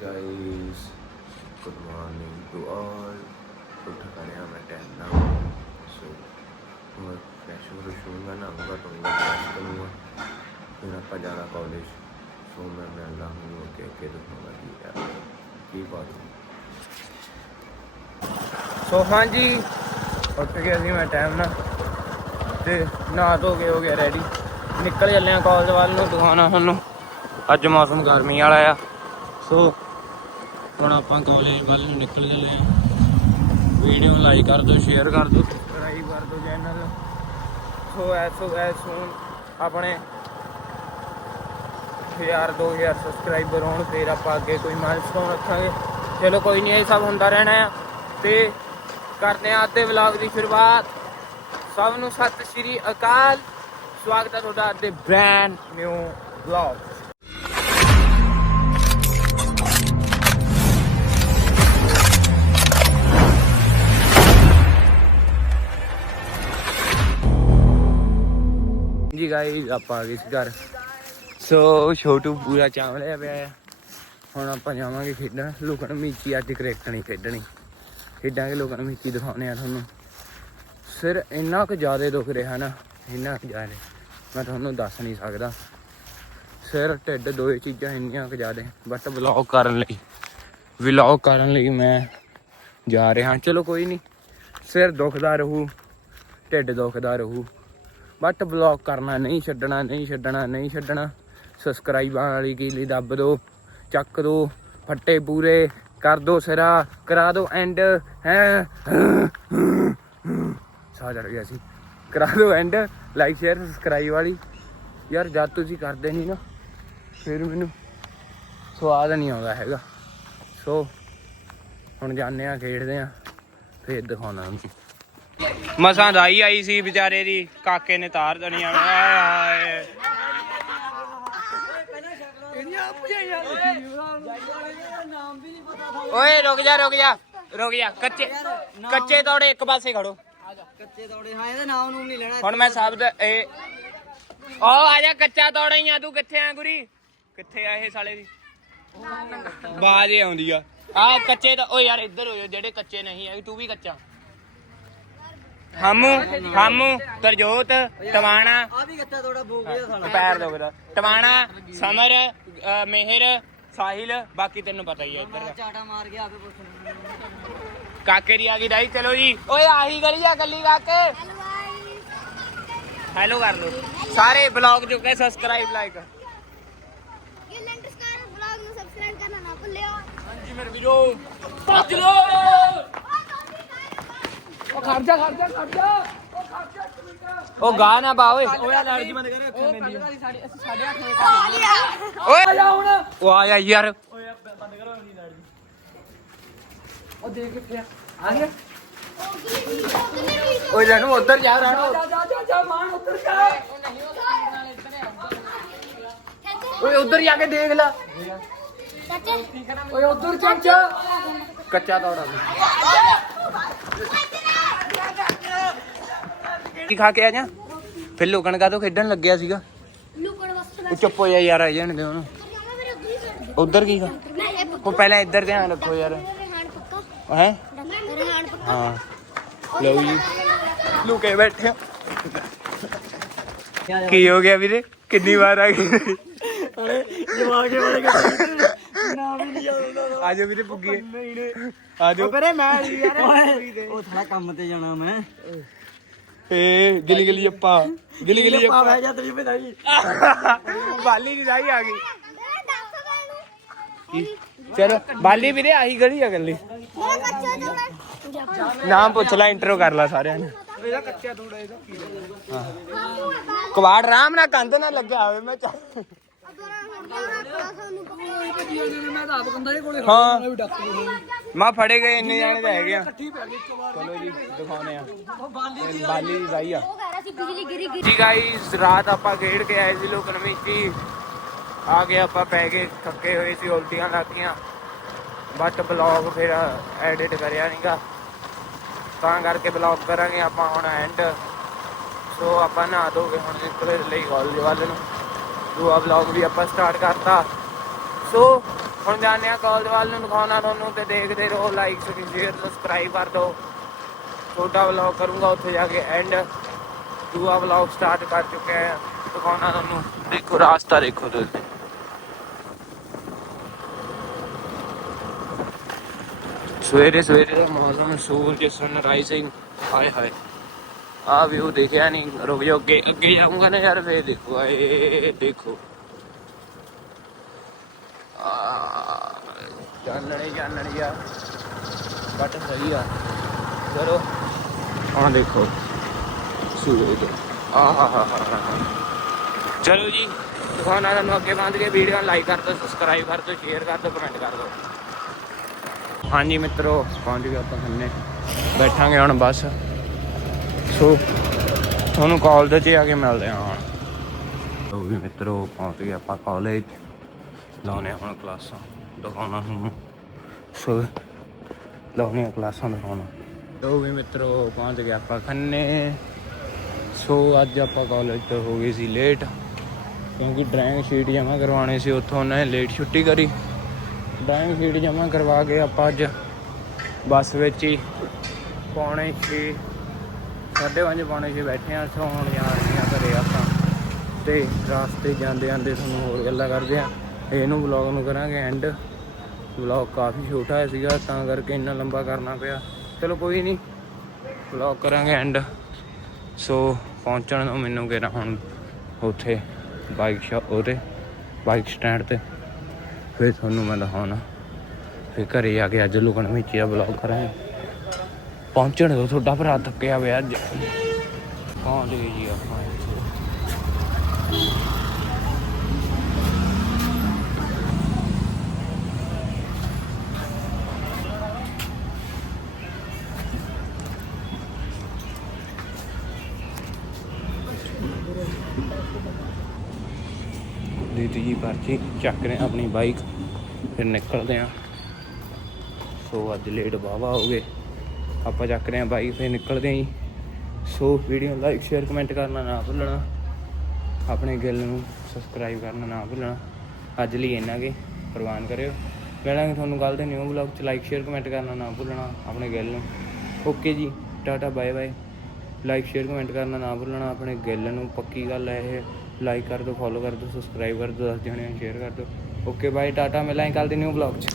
guys, good morning to all. ਉੱਠ ਕਰਿਆ ਮੈਂ ਟਾਈਮ ਨਾਲ ਸੋ ਮੈਂ ਫਰੈਸ਼ ਹੋ ਸ਼ੂਗਾ ਨਾ ਹੋਗਾ ਤਾਂ ਮੈਂ ਬ੍ਰਸ਼ ਕਰੂੰਗਾ ਫਿਰ ਆਪਾਂ ਜਾਣਾ ਕਾਲਜ ਸੋ ਮੈਂ ਮਿਲਦਾ ਹੂੰ ਕਿ ਕਿ ਦਿਖਾਉਂਗਾ ਕੀ ਹੈ ਕੀ ਬਾਤ ਸੋ ਹਾਂਜੀ ਉੱਠ ਗਿਆ ਸੀ ਮੈਂ ਟਾਈਮ ਨਾਲ ਤੇ ਨਹਾ ਧੋ ਕੇ ਹੋ ਗਿਆ ਰੈਡੀ ਨਿਕਲ ਚੱਲੇ ਆ ਕਾਲਜ ਵੱਲ ਨੂੰ ਦਿਖਾਉਣਾ ਤੁਹਾਨੂੰ। ਅੱਜ ਮੌਸਮ ਗਰਮੀ ਵਾਲਾ ਆ। ਸੋ ਹੁਣ ਆਪਾਂ ਕਾਲਜ ਵੱਲ ਨੂੰ ਨਿਕਲ ਚੱਲੇ ਆ। ਵੀਡੀਓ ਲਾਈਕ ਕਰ ਦਿਓ ਸ਼ੇਅਰ ਕਰ ਦਿਓ। ਸਬਸਕ੍ਰਾਈਬ ਕਰ ਦਿਓ ਚੈਨਲ ਸੋ ਐਸੋ ਐਸ ਹੁਣ ਆਪਣੇ 1000 2000 ਸਬਸਕ੍ਰਾਈਬਰ ਹੋਣ, ਫਿਰ ਆਪਾਂ ਅੱਗੇ ਕੋਈ ਮਾਈਲਸਟੋਨ ਰੱਖਾਂਗੇ। ਚਲੋ ਕੋਈ ਨਹੀਂ ਇਹ ਸਭ ਹੁੰਦਾ ਰਹਿਣਾ ਆ। ਤੇ ਕਰਦੇ ਆ ਅੱਧੇ ਵਲੌਗ ਦੀ ਸ਼ੁਰੂਆਤ। ਸਭ ਨੂੰ ਸਤਿ ਸ਼੍ਰੀ ਅਕਾਲ। ਸਵਾਗਤ ਹੈ ਤੁਹਾਡਾ ਅੱਧੇ ਬ੍ਰੈਂਡ ਨਿਊ ਵਲੌਗ ਜੀ ਆਪਾਂ ਆ ਗਏ ਸੀ ਘਰ। ਸੋ ਛੋਟੂ ਪੂਰਾ ਚਾਵਲਿਆ ਪਿਆ ਆ। ਹੁਣ ਆਪਾਂ ਜਾਵਾਂਗੇ ਖੇਡਣ। ਲੁਕਣ ਮੀਚੀ ਅੱਜ ਕ੍ਰਿਕਟ ਨਹੀਂ ਖੇਡਣੀ। ਖੇਡਾਂਗੇ ਲੁਕਣ ਮੀਚੀ ਦਿਖਾਉਣੇ ਆ ਤੁਹਾਨੂੰ। ਸਿਰ ਇੰਨਾ ਕੁ ਜ਼ਿਆਦਾ ਦੁਖ ਰਿਹਾ ਨਾ। ਇੰਨਾ ਕੁ ਜ਼ਿਆਦਾ। ਮੈਂ ਤੁਹਾਨੂੰ ਦੱਸ ਨਹੀਂ ਸਕਦਾ। ਸਿਰ ਢਿੱਡ ਦੋਏ ਚੀਜ਼ਾਂ ਇੰਨੀਆਂ ਕੁ ਜ਼ਿਆਦਾ। ਬਟ ਵਲੌਗ ਕਰਨ ਲਈ। ਵਲੌਗ ਕਰਨ ਲਈ ਮੈਂ ਜਾ ਰਿਹਾ। ਚਲੋ ਕੋਈ ਨਹੀਂ। ਸਿਰ ਦੁਖਦਾ ਰਹੂ। ਢਿੱਡ ਦੁਖਦਾ ਰਹੂ। ਬਟ ਬਲੌਕ ਕਰਨਾ, ਨਹੀਂ ਛੱਡਣਾ ਨਹੀਂ ਛੱਡਣਾ ਨਹੀਂ ਛੱਡਣਾ। ਸਬਸਕ੍ਰਾਈਬਾਂ ਵਾਲੀ ਕੀਲੀ ਦੱਬ ਦੋ, ਚੱਕ ਦੋ, ਫੱਟੇ ਪੂਰੇ ਕਰ ਦੋ ਸਿਰਾ, ਕਰਾ ਦੋ ਐਂਡ ਹੈ? ਸਾਹ ਚੜ ਗਿਆ ਸੀ। ਕਰਾ ਦੋ ਐਂਡ ਲਾਈਕ ਸ਼ੇਅਰ ਸਬਸਕ੍ਰਾਈਬ ਵਾਲੀ। ਯਾਰ, ਜਦ ਤੁਸੀਂ ਕਰਦੇ ਨਹੀਂ ਨਾ, ਫਿਰ ਮੈਨੂੰ ਸਵਾਦ ਨਹੀਂ ਆਉਂਦਾ ਹੈਗਾ। ਸੋ ਹੁਣ ਜਾਂਦੇ ਆ ਖੇਡਦੇ ਆ ਫੇਰ ਦਿਖਾਉਣਾ ਤੁਹਾਨੂੰ ਮਸਾਂ ਦਾਈ ਆਈ ਸੀ ਵਿਚਾਰੇ ਦੀ, ਕਾਕੇ ਨੇ ਤਾਰ ਦਣੀਆਂ ਹਾਏ ਹਾਏ। ਓਏ, ਰੁਕ ਜਾ ਰੁਕ ਜਾ ਰੁਕ ਜਾ, ਕੱਚੇ ਕੱਚੇ ਤੋੜੇ ਇੱਕ ਪਾਸੇ ਖੜੋ। ਕੱਚੇ ਤੌੜੇ ਹਾਂ ਇਹਦਾ ਨਾਮ ਨੂਮ ਨਹੀਂ ਲੈਣਾ ਹੁਣ ਮੈਂ ਸ਼ਬਦ ਇਹ ਓ, ਆ ਜਾ, ਕੱਚਾ ਤੋੜਾ ਹੀ ਆ, ਤੂੰ ਕਿੱਥੇ ਆ ਗੁਰੀ? ਕਿੱਥੇ ਆ ਇਹ ਸਾਲੇ ਦੀ? ਬਾਜ ਆਉਂਦੀ ਆ। ਆ ਕੱਚੇ ਤਾਂ ਓ ਯਾਰ, ਇੱਧਰ ਹੋ ਜਾ ਜਿਹੜੇ ਕੱਚੇ ਨਹੀਂ ਆ ਤੂੰ ਵੀ ਕੱਚਾ। ਹਾਮੂ ਹਾਮੂ ਤਰਜੋਤ ਟਵਾਣਾ। ਆ ਵੀ ਕੱਚਾ ਤੌੜਾ ਬੋਗ ਗਿਆ ਸਾਲਾ ਪੈਰ ਦੁਖਦਾ ਟਵਾਣਾ ਸਮਰ ਅ, ਮਿਹਰ ਸਾਹਿਲ ਬਾਕੀ ਤੈਨੂੰ ਪਤਾ ਹੀ ਆ ਇੱਧਰ ਦਾ। ਚਾਟਾ ਮਾਰ ਗਿਆ ਆਪੇ ਪੁੱਛ ਕਾਕੇ ਦੀ ਆ ਗਈ ਡਾਈ ਚਲੋ ਜੀ। ਓਏ ਆਹੀ ਗਲੀ ਆ ਕੱਲੀ ਕਾਕੇ ਹੈਲੋ ਕਰ ਲੋ ਸਾਰੇ ਬਲੌਗ ਚੁੱਕੇ ਸਬਸਕ੍ਰਾਈਬ ਲਾਈਕ ਕਰਨਾ ਨਾ ਭੁੱਲਿਓ। ਹਾਂਜੀ ਮੇਰੇ ਵੀਰੋ। ਭੱਜ ਲੋ ਉਹ ਖੜ ਜਾ ਖੜ ਜਾ ਖੜ ਜਾ। ਉਹ ਖੜ ਜਾ ਇੱਕ ਮਿੰਟ। ਉਹ ਗਾ ਨਾ ਬਾ ਓਏ। ਓਏ ਲਾਈਟ ਜੀ ਬੰਦ ਕਰੇ ਅੱਖਾਂ ਮੈਂਦੀ ਓਏ ਆ ਜਾ ਹੁਣ। ਉਹ ਆ ਜਾ ਯਾਰ। ਉਹ ਦੇਖ ਕਿੱਥੇ ਆ। ਆ ਗਿਆ। ਓਏ ਜਾਨੂੰ ਉਧਰ ਜਾ ਰਹਾ ਜਾ ਜਾ ਜਾ ਮਾਨ ਉੱਤਰ ਜਾ। ਓਏ ਉਧਰ ਜਾ ਕੇ ਦੇਖ ਲੈ। ਚਾਚੇ। ਓਏ ਉੱਧਰ ਚੱਲ ਜਾ। ਕੱਚਾ ਤੋੜਾ ਕੀ ਖਾ ਕੇ ਆ ਜਾ? ਫਿਰ ਲੋਕਣ ਕਾ ਤੋਂ ਖੇਡਣ ਲੱਗਿਆ ਸੀਗਾ? ਲੁਕਣ ਵਾਸਤੇ ਉਹ ਚੁੱਪ ਹੋ ਜਾ ਯਾਰ ਆ ਜਾਣ ਦੇ ਉਹਨੂੰ। ਮੇਰੇ ਉਧਰ ਹੀ ਛੱਡ ਉਧਰ ਕੀ ਖਾ? ਮੈਂ ਇਹ ਪੱਕਾ ਉਹ ਪਹਿਲਾਂ ਇੱਧਰ ਧਿਆਨ ਰੱਖੋ ਯਾਰ। ਰਹਾਨ ਪੱਕਾ ਹੈ? ਰਹਾਨ ਪੱਕਾ ਹਾਂ। ਲਓ ਜੀ। ਲੁਕੇ ਬੈਠੇ ਆ। ਕੀ ਹੋ ਗਿਆ ਵੀਰੇ? ਕਿੰਨੀ ਵਾਰ ਆ ਗਏ ਜਵਾਗੇ ਵਾਲੇ ਕੱਚੇ ਨਾਮ ਹੀ ਨਹੀਂ ਆਉਂਦਾ ਆ ਜਾ ਵੀਰੇ ਪੁੱਗੀਏ ਆ ਜਾ ਕਰੇ ਮੈਂ ਯਾਰ। ਉਹ ਥੋੜਾ ਕੰਮ ਤੇ ਜਾਣਾ ਮੈਂ। ਏ ਦਿਲੀ ਗਲੀ ਅੱਪਾ ਦਿਲੀ ਗਲੀ ਪਾ ਅੱਪਾ। ਬਹਿ ਜਾ ਤੇਰੀ ਵਧਾਈ ਬਾਲੀ ਦੀ ਜਾਈ ਆ ਗਈ। ਨੂੰ? ਚਲੋ ਬਾਲੀ ਵੀਰੇ ਆਹੀ ਗਲੀ ਆ ਗੱਲੀ ਨਾਮ ਪੁੱਛ ਲੈ ਇੰਟਰੋ ਕਰ ਲੈ ਸਾਰਿਆਂ ਨੇ। ਇਹਦਾ ਕੱਚਾ ਥੋੜਾ ਇਹਦਾ ਕਵਾੜ ਆਰਾਮ ਨਾਲ ਕੰਧ ਨਾਲ ਲੱਗਿਆ ਹੋਵੇ ਮੈਂ ਚਾ- ਮੈਂ ਤਾਂ ਆਪ ਕੰਦਾ ਦੇ ਕੋਲੇ ਹਾਂ। ਵੀ ਡੱਕ ਲਈ ਮੈਂ ਫੜੇ ਗਏ ਇੰਨੇ ਜਾਣੇ ਤਾਂ ਹੈਗੇ ਆ। ਚਲੋ ਜੀ ਦਿਖਾਉਨੇ ਆ ਬਾਲੀ ਬਾਲੀ ਦੀ ਜਾਈ ਆ। ਉਹ ਕਹਿ ਰਿਹਾ ਸੀ ਬਿਜਲੀ ਗਿਰੀ ਗਿਰੀ। ਜੀ ਗਾਈਸ ਰਾਤ ਆਪਾਂ ਖੇਡ ਕੇ ਆਏ ਸੀ ਲੋਕਨ ਵਿੱਚ ਆ ਕੇ ਆਪਾਂ ਪੈ ਗਏ ਥੱਕੇ ਹੋਏ ਸੀ ਉਲਟੀਆਂ ਲੱਗੀਆਂ ਬਟ ਬਲੌਗ ਫਿਰ ਐਡਿਟ ਕਰਿਆ ਨਹੀਂਗਾ ਤਾਂ ਕਰਕੇ ਬਲੌਗ ਕਰਾਂਗੇ ਆਪਾਂ ਹੁਣ ਐਂਡ ਸੋ ਆਪਾਂ ਨਹਾ ਧੋ ਕੇ ਹੁਣ ਨਿਕਲੇ ਲਈ ਕਾਲਜ ਵੱਲ ਨੂੰ। ਦੂਆ ਬਲੌਗ ਵੀ ਆਪਾਂ ਸਟਾਰਟ ਕਰਤਾ। ਸੋ ਹੁਣ ਜਾਂਦੇ ਆ ਕਾਲਜ ਵੱਲ ਨੂੰ ਦਿਖਾਉਣਾ ਤੁਹਾਨੂੰ ਤੇ ਦੇਖਦੇ ਰਹੋ ਲਾਈਕ ਸ਼ੇਅਰ ਸਬਸਕ੍ਰਾਈਬ ਕਰ ਦਿਓ। ਛੋਟਾ ਵਲੌਗ ਕਰੂੰਗਾ, ਉੱਥੇ ਜਾ ਕੇ ਐਂਡ ਦੂਆ ਵਲੌਗ ਸਟਾਰਟ ਕਰ ਚੁੱਕਿਆ ਹੈ ਦਿਖਾਉਣਾ ਤੁਹਾਨੂੰ। ਦੇਖੋ, ਰਾਸਤਾ ਦੇਖੋ ਤੁਸੀਂ। ਸਵੇਰੇ ਸਵੇਰੇ ਦਾ ਮੌਸਮ, ਸੂਰਜ ਸਨਰਾਈਜ਼ਿੰਗ ਹਾਏ ਹਾਏ। ਆ ਵਿਊ ਦੇਖਿਆ ਨਹੀਂ ਰੁਕ ਜਾਓ, ਅੱਗੇ ਅੱਗੇ ਜਾਊਂਗਾ ਨਾ ਯਾਰ, ਫੇਰ ਦੇਖੋ। ਆਏ ਦੇਖੋ। ਜਾਣਣੇ ਜਾਣਣੇ ਆ। ਬਟ ਸਹੀ ਆ। ਚਲੋ। ਹੁਣ ਦੇਖੋ। ਸੂਰਜ ਆਹ ਚਲੋ ਜੀ ਦਿਖਾਉਣਾ ਤੁਹਾਨੂੰ ਅੱਗੇ ਬੰਦ ਕੇ ਵੀਡੀਓ ਲਾਈਕ ਕਰ ਦਿਓ ਸਬਸਕ੍ਰਾਈਬ ਕਰ ਦਿਓ ਸ਼ੇਅਰ ਕਰ ਦਿਓ ਕਮੈਂਟ ਕਰ ਦਿਓ। ਹਾਂਜੀ ਮਿੱਤਰੋ ਪਹੁੰਚ ਗਏ ਆਪਾਂ ਖੰਨੇ ਬੈਠਾਂਗੇ ਹੁਣ ਬਸ। ਸੋ ਤੁਹਾਨੂੰ ਕਾਲਜ 'ਚ ਆ ਕੇ ਮਿਲਦੇ ਹਾਂ ਲੋ ਵੀ ਮਿੱਤਰੋ ਪਹੁੰਚ ਗਏ ਆਪਾਂ ਕਾਲਜ। ਲਾਉਣੇ ਹੁਣ ਕਲਾਸਾਂ ਦਿਖਾਉਣਾ ਤੁਹਾਨੂੰ। ਸੋ ਲਾਉਣੇ ਕਲਾਸਾਂ ਦਿਖਾਉਣਾ। ਲੋ ਵੀ ਮਿੱਤਰੋ ਪਹੁੰਚ ਗਏ ਆਪਾਂ ਖੰਨੇ। ਸੋ ਅੱਜ ਆਪਾਂ ਕਾਲਜ ਤੋਂ ਹੋ ਗਏ ਸੀ ਲੇਟ ਕਿਉਂਕਿ ਡਰਾਇੰਗ ਸ਼ੀਟ ਜਮ੍ਹਾਂ ਕਰਵਾਉਣੀ ਸੀ ਉੱਥੋਂ ਉਹਨਾਂ ਨੇ ਲੇਟ ਛੁੱਟੀ ਕਰੀ। ਡਰਾਇੰਗ ਸ਼ੀਟ ਜਮ੍ਹਾਂ ਕਰਵਾ ਕੇ ਆਪਾਂ ਅੱਜ ਬੱਸ ਵਿੱਚ ਹੀ ਪੌਣੇ ਛੇ ਸਾਢੇ ਪੰਜ ਪੌਣੇ ਛੇ ਬੈਠੇ ਆ ਸੋ ਹੁਣ ਜਾ ਰਹੇ ਆ ਘਰੇ ਆਪਾਂ। ਤੇ ਰਾਸਤੇ ਜਾਂਦੇ ਜਾਂਦੇ ਤੁਹਾਨੂੰ ਹੋਰ ਗੱਲਾਂ ਕਰਦੇ ਆ। ਇਹਨੂੰ ਵਲੌਗ ਨੂੰ ਕਰਾਂਗੇ ਐਂਡ ਵਲੌਗ ਕਾਫੀ ਛੋਟਾ ਸੀਗਾ, ਤਾਂ ਕਰਕੇ ਇੰਨਾ ਲੰਬਾ ਕਰਨਾ ਪਿਆ। ਚਲੋ ਕੋਈ ਨਹੀਂ ਵਲੌਗ ਕਰਾਂਗੇ ਐਂਡ ਸੋ ਪਹੁੰਚਣ ਨੂੰ ਮੈਨੂੰ ਕਿਹੜਾ ਹੁਣ ਉੱਥੇ ਬਾਈਕ ਸ਼ਾਪ ਉਹਦੇ ਬਾਈਕ ਸਟੈਂਡ ਤੇ। ਫਿਰ ਤੁਹਾਨੂੰ ਮੈਂ ਦਿਖਾਉਣਾ। ਫਿਰ ਘਰੇ ਜਾ ਕੇ ਅੱਜ ਲੁਕਣ ਵਿੱਚ ਆ ਵਲੌਗ ਕਰਾਂਗੇ ਪਹੁੰਚਣ ਤੋਂ ਤੁਹਾਡਾ ਭਰਾ, ਥੱਕਿਆ ਹੋਇਆ ਅੱਜ। ਪਹੁੰਚ ਗਏ ਜੀ ਆਪਾਂ ਇੱਥੇ ਦੀਦੀ ਜੀ ਪਰਚੀ ਚੱਕ ਰਹੇ ਆਪਣੀ ਬਾਈਕ ਫਿਰ ਨਿਕਲਦੇ ਆ ਸੋ ਅੱਜ ਲੇਟ ਵਾਹਵਾ ਹੋ ਗਏ। ਆਪਾਂ ਚੱਕ ਰਹੇ ਆ ਬਾਈਕ ਫਿਰ ਨਿਕਲਦੇ ਆਂ ਜੀ। So video like share comment ਕਰਨਾ ਨਾ ਭੁੱਲਣਾ। ਆਪਣੇ ਗਿੱਲ ਨੂੰ ਸਬਸਕ੍ਰਾਈਬ ਕਰਨਾ ਨਾ ਭੁੱਲਣਾ। ਅੱਜ ਲਈ ਇੰਨਾ ਕਿ ਪ੍ਰਵਾਨ ਕਰਿਓ। ਮਿਲਾਂਗੇ ਤੁਹਾਨੂੰ ਕੱਲ ਦੇ ਨਿਊ ਵਲੌਗ ਚ ਲਾਈਕ ਸ਼ੇਅਰ ਕਮੈਂਟ ਕਰਨਾ ਨਾ ਭੁੱਲਣਾ, ਆਪਣੇ ਗਿੱਲ ਨੂੰ। ਓਕੇ ਜੀ, tata bye bye like share comment ਕਰਨਾ ਨਾ ਭੁੱਲਣਾ, ਆਪਣੇ ਗਿੱਲ ਨੂੰ। ਪੱਕੀ ਗੱਲ ਹੈ ਇਹ। ਲਾਈਕ ਕਰ ਦਿਓ ਫੋਲੋ ਕਰ ਦਿਓ ਸਬਸਕ੍ਰਾਈਬ ਕਰ ਦਿਓ, ਦੱਸ ਜਣੇ ਸ਼ੇਅਰ ਕਰ ਦਿਓ। ਓਕੇ ਬਾਏ ਟਾਟਾ ਮਿਲਾਂਗੇ ਕੱਲ ਦੇ ਨਿਊ ਵਲੌਗ ਚ।